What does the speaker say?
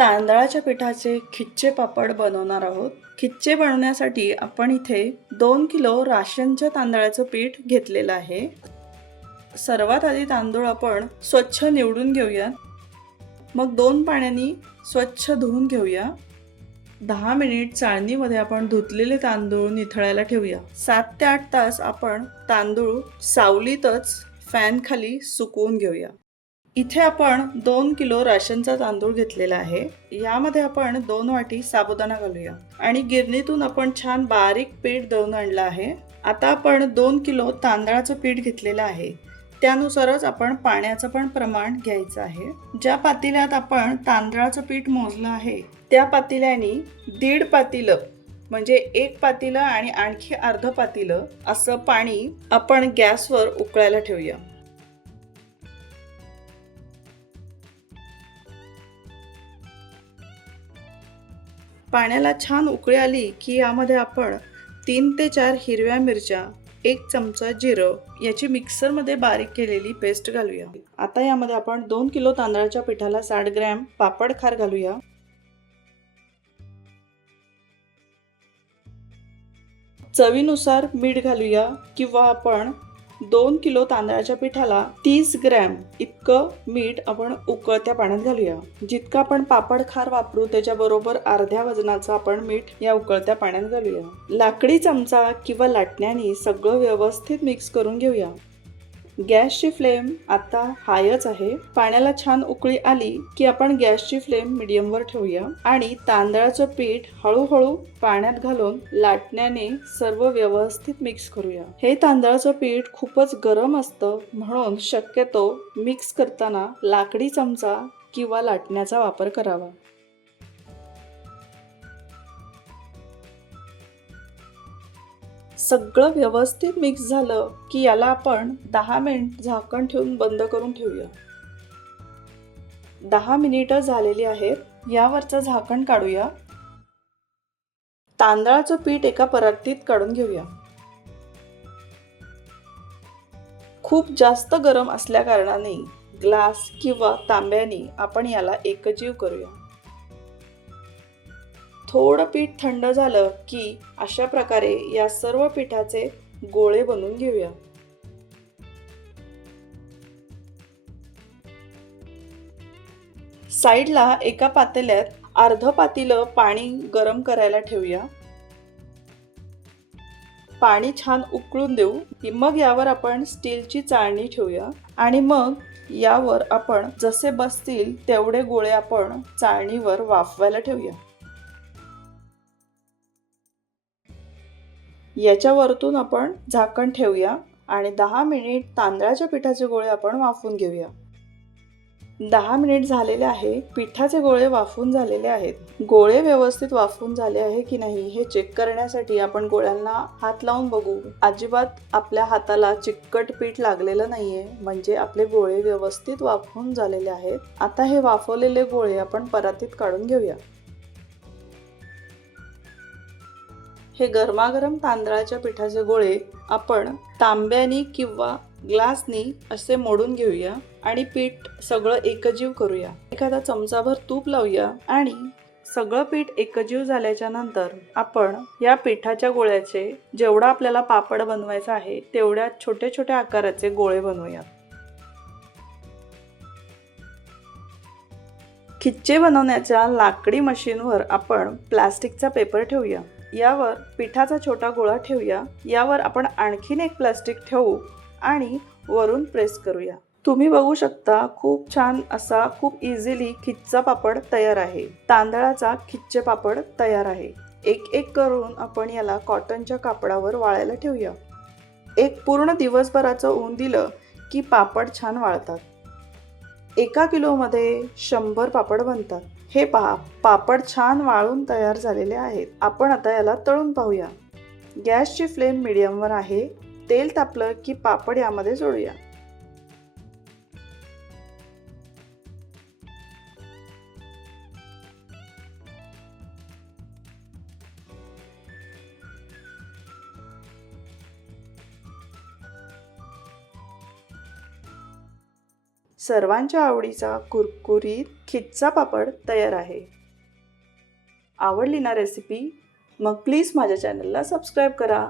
तांदळाच्या पिठाचे खिच्चे पापड बनवणार आहोत। खिच्चे बनवण्यासाठी आपण इथे 2 किलो राशनच्या तांदळाचं पीठ घेतलेलं आहे। सर्वात आधी तांदूळ आपण स्वच्छ निवडून घेऊया। मग 2 पाण्याने स्वच्छ धुवून घेऊया। 10 मिनिट चाळणीमध्ये आपण धुतलेले तांदूळ निथळायला ठेवूया। 7 ते 8 तास आपण तांदूळ सावलीतच फॅन खाली सुकवून घेऊया। इथे आपण 2 किलो राशनचा तांदूळ घेतलेला आहे। यामध्ये आपण 2 वाटी साबुदाणा घालूया आणि गिरणीतून आपण छान बारीक पीठ दळून आणलं आहे। आता आपण 2 किलो तांदळाचं पीठ घेतलेलं आहे, त्यानुसारच आपण पाण्याचं पण प्रमाण घ्यायचं आहे। ज्या पातेल्यात आपण तांदळाचं पीठ मोजलं आहे त्या पातेल्याने 1.5 पातेलं म्हणजे 1 पातेलं आणि आणखी अर्ध पातेलं असं पाणी आपण गॅसवर उकळायला ठेवूया। पाण्याला छान उकळी आली की यामध्ये आपण 3 ते 4 हिरव्या मिरच्या, 1 चमचा जिरं याची मिक्सरमध्ये बारीक केलेली पेस्ट घालूया। आता यामध्ये आपण 2 किलो तांदळाच्या पिठाला 60 ग्रॅम पापड खार घालूया। चवीनुसार मीठ घालूया किंवा आपण 2 किलो तांदळाच्या पिठाला 30 ग्रॅम इतकं मीठ आपण उकळत्या पाण्यात घालूया। जितका आपण पापड खार वापरू त्याच्याबरोबर अर्ध्या वजनाचं आपण मीठ या उकळत्या पाण्यात घालूया। लाकडी चमचा किंवा लाटण्याने सगळं व्यवस्थित मिक्स करून घेऊया। गॅसची फ्लेम आता हायच आहे। पाण्याला छान उकळी आली की आपण गॅसची फ्लेम मीडियमवर ठेवूया आणि तांदळाचं पीठ हळूहळू पाण्यात घालून लाटण्याने सर्व व्यवस्थित मिक्स करूया। हे तांदळाचं पीठ खूपच गरम असतं, म्हणून शक्यतो मिक्स करताना लाकडी चमचा किंवा लाटण्याचा वापर करावा। सगळं व्यवस्थित मिक्स झालं की याला आपण 10 मिनिट झाकण ठेवून बंद करून ठेवूया। 10 मिनिटं झालेली आहेत। यावरचं झाकण काढूया। तांदळाचं पीठ एका परातीत काढून घेऊया। खूप जास्त गरम असल्या कारणाने ग्लास किंवा तांब्याने आपण याला एकजीव करूया। थोडं पीठ थंड झालं की अशा प्रकारे या सर्व पिठाचे गोळे बनवून घेऊया। साईडला एका पातेल्यात अर्ध पातेलं पाणी गरम करायला ठेवूया। पाणी छान उकळून देऊ। मग यावर आपण स्टीलची चाळणी ठेवूया आणि मग यावर आपण जसे बसतील तेवढे गोळे आपण चाळणीवर वाफवायला ठेवूया। याच्या वरतून आपण झाकण ठेवूया आणि 10 मिनिट तांदळाच्या पिठाचे गोळे आपण वाफवून घेऊया। 10 मिनिट झालेले आहे। पिठाचे गोळे वाफवून झालेले आहेत। गोळे व्यवस्थित वाफवून झाले आहे की नाही हे चेक करण्यासाठी आपण गोळ्यांना हात लावून बघू। अजिबात आपल्या हाताला चिकट पीठ लागलेलं नाहीये, म्हणजे आपले गोळे व्यवस्थित वाफवून झालेले आहेत। आता हे वाफवलेले गोळे आपण परातीत काढून घेऊया। हे गरमागरम तांदळाच्या पिठाचे गोळे आपण तांब्यानी किंवा ग्लासनी असे मोडून घेऊया आणि पीठ सगळं एकजीव करूया। एखादा चमचाभर तूप लावूया आणि सगळं पीठ एकजीव झाल्याच्या नंतर आपण या पिठाच्या गोळ्याचे जेवढा आपल्याला पापड बनवायचा आहे तेवढ्या छोट्या छोट्या आकाराचे गोळे बनवूया। खिच्चे बनवण्याच्या लाकडी मशीनवर आपण प्लास्टिकचा पेपर ठेवूया। यावर पिठाचा छोटा गोळा ठेवूया। यावर आपण आणखीन एक प्लास्टिक ठेवू आणि वरून प्रेस करूया। तुम्ही बघू शकता खूप छान असा खूप इझिली खिच्चा पापड तयार आहे। तांदळाचा खिच्चे पापड तयार आहे। एक एक करून आपण याला कॉटनच्या कापडावर वाळायला ठेवूया। एक पूर्ण दिवसभराचं ऊन दिलं की पापड छान वाळतात। 1 किलोमध्ये 100 पापड बनतात। हे पहा, पापड छान वाळून तयार झालेले आहेत। आपण आता याला तळून पाहूया। गॅसची फ्लेम मीडियमवर आहे। तेल तापलं की पापड यामध्ये सोडूया। सर्वांच्या आवडीचा कुरकुरीत खिच्चा पापड तयार आहे। आवडली ना रेसिपी? मग प्लीज माझ्या चॅनलला सबस्क्राईब करा।